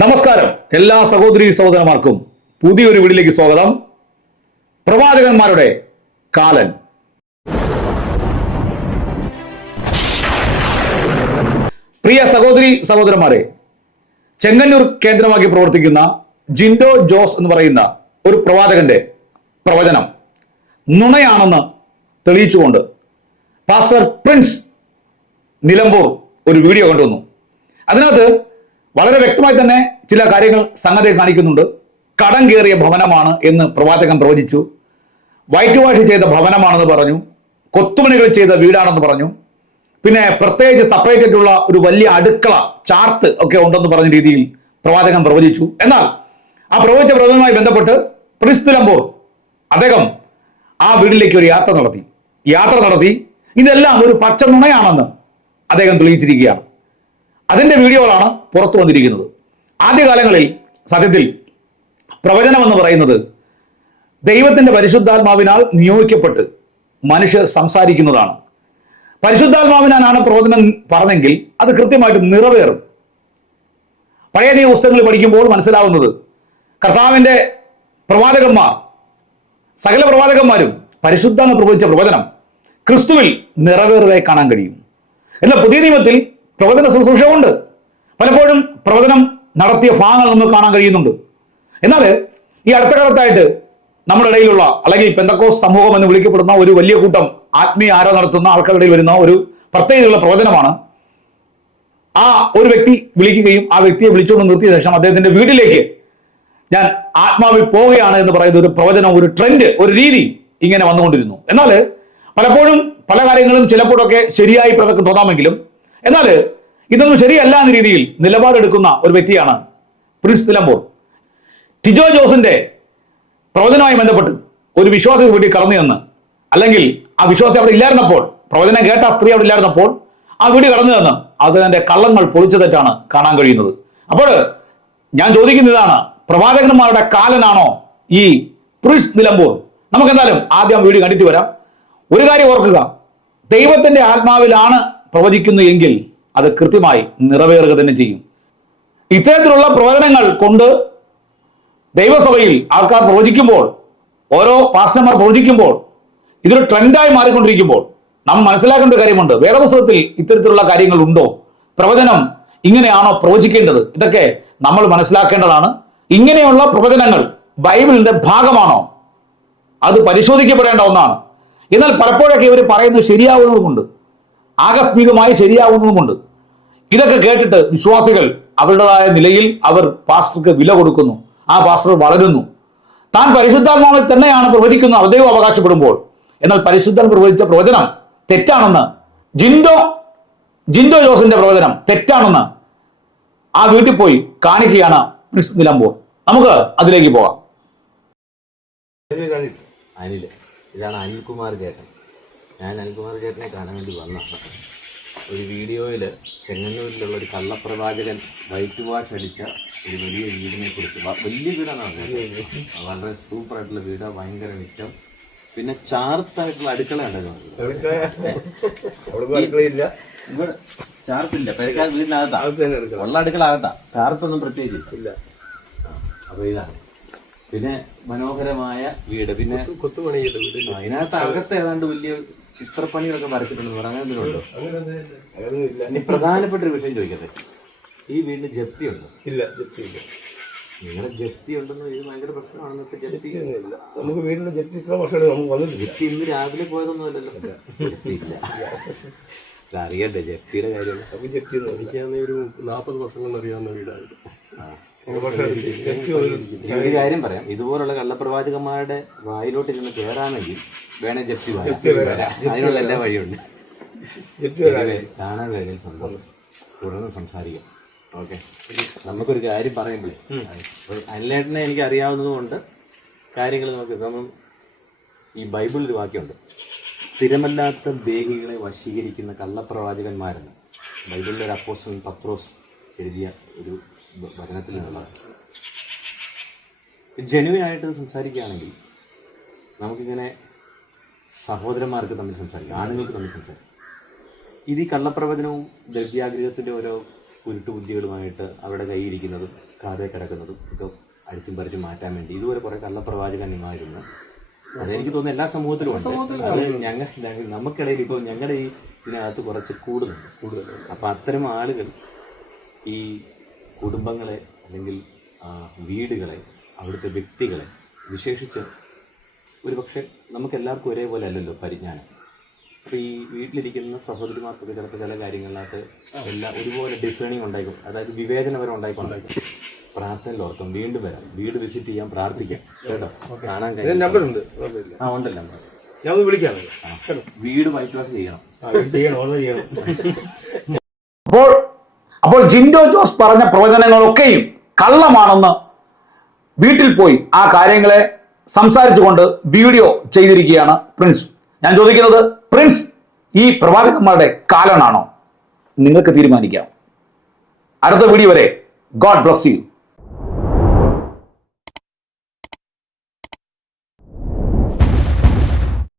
നമസ്കാരം. എല്ലാ സഹോദരി സഹോദരന്മാർക്കും പുതിയൊരു വീടിലേക്ക് സ്വാഗതം. പ്രവാചകന്മാരുടെ കാലൻ. പ്രിയ സഹോദരി സഹോദരന്മാരെ ചെങ്ങന്നൂർ കേന്ദ്രമാക്കി പ്രവർത്തിക്കുന്ന ജിൻഡോ ജോസ് എന്ന് പറയുന്ന ഒരു പ്രവാചകന്റെ പ്രവചനം നുണയാണെന്ന് തെളിയിച്ചുകൊണ്ട് പാസ്റ്റർ പ്രിൻസ് നിലമ്പൂർ ഒരു വീഡിയോ കണ്ടുവന്നു. അതിനകത്ത് വളരെ വ്യക്തമായി തന്നെ ചില കാര്യങ്ങൾ സംഗതി കാണിക്കുന്നുണ്ട്. കടം കയറിയ ഭവനമാണ് എന്ന് പ്രവാചകൻ പ്രവചിച്ചു. വൈറ്റ് വാഷ് ചെയ്ത ഭവനമാണെന്ന് പറഞ്ഞു. കൊത്തുപണികൾ ചെയ്ത വീടാണെന്ന് പറഞ്ഞു. പിന്നെ പ്രത്യേകിച്ച് സെപ്പറേറ്റ് ആയിട്ടുള്ള ഒരു വലിയ അടുക്കള ചാർത്ത് ഒക്കെ ഉണ്ടെന്ന് പറഞ്ഞ രീതിയിൽ പ്രവാചകൻ പ്രവചിച്ചു. എന്നാൽ ആ പ്രവചിച്ച പ്രവചനവുമായി ബന്ധപ്പെട്ട് പ്രിൻസ് അദ്ദേഹം ആ വീട്ടിലേക്ക് ഒരു യാത്ര നടത്തി. യാത്ര നടത്തി. ഇതെല്ലാം ഒരു പച്ച നുണയാണെന്ന് അദ്ദേഹം തെളിയിച്ചിരിക്കുകയാണ്. അതിന്റെ വീഡിയോകളാണ് പുറത്തു വന്നിരിക്കുന്നത്. ആദ്യകാലങ്ങളിൽ സത്യത്തിൽ പ്രവചനം എന്ന് പറയുന്നത് ദൈവത്തിന്റെ പരിശുദ്ധാത്മാവിനാൽ നിയോഗിക്കപ്പെട്ട് മനുഷ്യർ സംസാരിക്കുന്നതാണ്. പരിശുദ്ധാത്മാവിനാണ് പ്രവചനം പറഞ്ഞെങ്കിൽ അത് കൃത്യമായിട്ട് നിറവേറും. പഴയ നീ പുസ്തകങ്ങൾ പഠിക്കുമ്പോൾ മനസ്സിലാവുന്നത് കർത്താവിന്റെ പ്രവാചകന്മാർ സകല പ്രവാചകന്മാരും പരിശുദ്ധാന്ന് പ്രവചിച്ച പ്രവചനം ക്രിസ്തുവിൽ നിറവേറുന്നതായി കാണാൻ കഴിയും. എന്നാൽ പുതിയ നിയമത്തിൽ പ്രവചന ശുശ്രൂഷമുണ്ട് പലപ്പോഴും പ്രവചനം നടത്തിയ ഭാഗങ്ങൾ നമുക്ക് കാണാൻ കഴിയുന്നുണ്ട്. എന്നാൽ ഈ അടുത്ത കാലത്തായിട്ട് നമ്മുടെ ഇടയിലുള്ള അല്ലെങ്കിൽ പെന്തക്കോസ് സമൂഹം എന്ന് വിളിക്കപ്പെടുന്ന ഒരു വലിയ കൂട്ടം ആത്മീയ ആരാ നടത്തുന്ന ആൾക്കാരുടെ വരുന്ന ഒരു പ്രത്യേകതയുള്ള പ്രവചനമാണ്. ആ ഒരു വ്യക്തി വിളിക്കുകയും ആ വ്യക്തിയെ വിളിച്ചുകൊണ്ട് നിർത്തിയ ശേഷം അദ്ദേഹത്തിന്റെ വീട്ടിലേക്ക് ഞാൻ ആത്മാവിൽ പോവുകയാണ് എന്ന് പറയുന്ന ഒരു പ്രവചനം ഒരു ട്രെൻഡ് ഒരു രീതി ഇങ്ങനെ വന്നുകൊണ്ടിരുന്നു. എന്നാൽ പലപ്പോഴും പല കാര്യങ്ങളും ചിലപ്പോഴൊക്കെ ശരിയായി പ്രവർക്ക് തോന്നാമെങ്കിലും എന്നാൽ ഇതൊന്നും ശരിയല്ല എന്ന രീതിയിൽ നിലപാടെടുക്കുന്ന ഒരു വ്യക്തിയാണ് പ്രിൻസ് നിലമ്പൂർ. ടിജോ ജോസിന്റെ പ്രവചനവുമായി ബന്ധപ്പെട്ട് ഒരു വിശ്വാസം വീട്ടിൽ കടന്നു ചെന്ന് അല്ലെങ്കിൽ ആ വിശ്വാസം അവിടെ ഇല്ലായിരുന്നപ്പോൾ പ്രവചനം കേട്ട സ്ത്രീ അവിടെ ഇല്ലായിരുന്നപ്പോൾ ആ വീട് കടന്നു ചെന്ന് അത് അതിന്റെ കള്ളങ്ങൾ പൊളിച്ചതെറ്റാണ് കാണാൻ കഴിയുന്നത്. അപ്പോൾ ഞാൻ ചോദിക്കുന്ന ഇതാണ് പ്രവാചകന്മാരുടെ കാലനാണോ ഈ പ്രിൻസ് നിലമ്പൂർ? നമുക്ക് എന്തായാലും ആദ്യം വീഡിയോ കണ്ടിട്ട് വരാം. ഒരു കാര്യം ഓർക്കുക ദൈവത്തിന്റെ ആത്മാവിലാണ് പ്രവചിക്കുന്നു എങ്കിൽ അത് കൃത്യമായി നിറവേറുക തന്നെ ചെയ്യും. ഇത്തരത്തിലുള്ള പ്രവചനങ്ങൾ കൊണ്ട് ദൈവസഭയിൽ ആൾക്കാർ പ്രവചിക്കുമ്പോൾ ഓരോ പാസ്റ്റർമാർ പ്രവചിക്കുമ്പോൾ ഇതൊരു ട്രെൻഡായി മാറിക്കൊണ്ടിരിക്കുമ്പോൾ നാം മനസ്സിലാക്കേണ്ട കാര്യമുണ്ട്. വേദപുസ്തകത്തിൽ ഇത്തരത്തിലുള്ള കാര്യങ്ങൾ ഉണ്ടോ? പ്രവചനം ഇങ്ങനെയാണോ പ്രവചിക്കേണ്ടത്? ഇതൊക്കെ നമ്മൾ മനസ്സിലാക്കേണ്ടതാണ്. ഇങ്ങനെയുള്ള പ്രവചനങ്ങൾ ബൈബിളിന്റെ ഭാഗമാണോ? അത് പരിശോധിക്കപ്പെടേണ്ട ഒന്നാണ്. എന്നാൽ പലപ്പോഴൊക്കെ ഇവർ പറയുന്നത് ശരിയാവുന്നതുമുണ്ട്. ആകസ്മികമായി ശരിയാവുന്നതുമുണ്ട്. ഇതൊക്കെ കേട്ടിട്ട് വിശ്വാസികൾ അവരുടേതായ നിലയിൽ അവർ പാസ്റ്റർക്ക് വില കൊടുക്കുന്നു. ആ പാസ്റ്റർ വളരുന്നു. താൻ പരിശുദ്ധാത്മാവിൽ തന്നെയാണ് പ്രവചിക്കുന്നത് അദ്ദേഹം അവകാശപ്പെടുമ്പോൾ. എന്നാൽ പരിശുദ്ധൻ പ്രവചിച്ച പ്രവചനം തെറ്റാണെന്ന്. ജിൻഡോ ജിൻഡോ ജോസിന്റെ പ്രവചനം തെറ്റാണെന്ന് ആ വീട്ടിൽ പോയി കാണിക്കുകയാണ് പ്രിൻസ് നിലമ്പോൾ നമുക്ക് അതിലേക്ക് പോകാം. ഇതാണ് അനിൽകുമാർ ചേട്ടൻ ഞാൻ അനിൽകുമാർ ചേട്ടനെ കാണാൻ വേണ്ടി വന്നതാണ് ഒരു വീഡിയോയിൽ ചെങ്ങന്നൂരിലുള്ള ഒരു കള്ളപ്രവാചകൻ വൈറ്റ് വാഷ് അടിച്ച ഒരു വലിയ വീടിനെ കുറിച്ച്. വലിയ വീടാണ് വളരെ സൂപ്പർ ആയിട്ടുള്ള വീട് ഭയങ്കര മിറ്റം പിന്നെ ചാർത്തായിട്ടുള്ള അടുക്കള ഉണ്ടായിരുന്നു ചാർത്തില്ല. പെരക്കാർ വീടിനകത്താ. ഉള്ള അടുക്കള അകത്താ. ചാർത്തൊന്നും പ്രത്യേകിച്ചില്ല അപ്പൊ ഇതാണ്. പിന്നെ മനോഹരമായ വീട്. പിന്നെ കൊത്തുപണി ചെയ്ത വീട്. ആ, ഇതിനകത്ത് അകത്ത് ഏതാണ്ട് വലിയ ചിത്രപ്പണികളൊക്കെ വരച്ചിട്ടുണ്ടെന്ന് പറഞ്ഞാൽ അങ്ങനെ എന്തെങ്കിലും ഉണ്ടോ ഇനി പ്രധാനപ്പെട്ട ഒരു വിഷയം ചോദിക്കട്ടെ. ഈ വീടിന് ജപ്തി ഉണ്ടോ ഇല്ല ജപ്തി ഇല്ല നിങ്ങളുടെ ജപ്തി ഉണ്ടെന്ന് ഇത് ഭയങ്കര പ്രശ്നമാണെന്നൊക്കെ ജപ്തി ഒന്നുമില്ല നമുക്ക് വീടിന് ജപ്തി ഇത്ര വർഷമായിട്ട് നമുക്ക് വന്നിട്ടില്ല. ജപ്തി ഇന്ന് രാവിലെ പോയതൊന്നും അല്ലല്ലോ ജപ്തി ഇല്ല അറിയണ്ടേ ജപ്തിയുടെ കാര്യം? നമുക്ക് ജപ്തി എനിക്കാണെങ്കിൽ ഒരു നാൽപ്പത് വർഷം കൊണ്ട് അറിയാവുന്ന വീടാണ് ജപ്തി ഒരു കാര്യം പറയാം. ഇതുപോലുള്ള കള്ളപ്രവാചകന്മാരുടെ വായിലോട്ട് ഇരുന്ന് കയറാമെങ്കിൽ വേണേ ജപ്തി വരാം. അതിനുള്ള എല്ലാ വഴിയുണ്ട്. കാണാൻ കഴിഞ്ഞ സന്തോഷം തുടർന്ന് സംസാരിക്കാം. ഓക്കെ. നമുക്കൊരു കാര്യം പറയുമ്പോഴേ. അനിലേട്ടനെ എനിക്ക് അറിയാവുന്നത് കൊണ്ട് കാര്യങ്ങൾ നമുക്ക് നമ്മൾ ഈ ബൈബിളിൽ ഒരു വാക്യമുണ്ട്. സ്ഥിരമല്ലാത്ത ദേഹികളെ വശീകരിക്കുന്ന കള്ളപ്രവാചകന്മാരെന്ന് ബൈബിളിലെ ഒരു അപ്പോസ്റ്റൻ പത്രോസ് എഴുതിയ ഒരു വചനത്തിൽ നിന്നുള്ളതാണ് ജെനുവിൻ ആയിട്ട് സംസാരിക്കുകയാണെങ്കിൽ നമുക്കിങ്ങനെ സഹോദരന്മാർക്ക് തമ്മിൽ സംസാരിക്കാം ആണുങ്ങൾക്ക് തമ്മിൽ സംസാരിക്കാം. ഇത് ഈ കള്ളപ്രവചനവും ദ്രവ്യാഗ്രഹത്തിന്റെ ഓരോ കുരുട്ടുബുദ്ധികളുമായിട്ട് അവരുടെ കൈയിരിക്കുന്നതും കാതെ കിടക്കുന്നതും ഒക്കെ അടിച്ചും പറിച്ചും മാറ്റാൻ വേണ്ടി ഇതുവരെ കുറേ കള്ളപ്രവാചകന്മാരുന്നു അതെനിക്ക് തോന്നുന്നു എല്ലാ സമൂഹത്തിലും അത് ഞങ്ങൾ നമുക്കിടയിൽ ഇപ്പോൾ ഞങ്ങളുടെ ഈ ഇതിനകത്ത് കുറച്ച് കൂടുന്നുണ്ട് കൂടുതൽ അപ്പോൾ അത്തരം ആളുകൾ ഈ കുടുംബങ്ങളെ അല്ലെങ്കിൽ വീടുകളെ അവിടുത്തെ വ്യക്തികളെ വിശേഷിച്ച് ഒരുപക്ഷെ നമുക്ക് എല്ലാവർക്കും ഒരേപോലെ അല്ലല്ലോ പരിജ്ഞാനം. അപ്പോൾ ഈ വീട്ടിലിരിക്കുന്ന സഹോദരിമാർക്കൊക്കെ ചിലപ്പോൾ ചില കാര്യങ്ങളിനകത്ത് എല്ലാം ഒരുപോലെ ഡിസേണിങ് ഉണ്ടായിക്കും അതായത് വിവേചനപരം ഉണ്ടായിക്കൊണ്ടായിരിക്കും പ്രാർത്ഥനയിൽ ഓർക്കും വീണ്ടും വരാം വീട് വിസിറ്റ് ചെയ്യാൻ പ്രാർത്ഥിക്കാം. കേട്ടോ? കാണാൻ കഴിയും. ആ ഉണ്ടല്ലോ ഞാൻ വിളിക്കാം വീട് വൈറ്റ് വാഷ് ചെയ്യണം. അപ്പോൾ അപ്പോൾ ജിൻഡോ ജോസ് പറഞ്ഞ പ്രവചനങ്ങളൊക്കെയും കള്ളമാണെന്ന് വീട്ടിൽ പോയി ആ കാര്യങ്ങളെ സംസാരിച്ചുകൊണ്ട് വീഡിയോ ചെയ്തിരിക്കുകയാണ് പ്രിൻസ്. ഞാൻ ചോദിക്കുന്നത് പ്രിൻസ് ഈ പ്രവാചകന്മാരുടെ കാലനാണോ നിങ്ങൾക്ക് തീരുമാനിക്കാം. അടുത്ത വീഡിയോ വരെ. God bless you.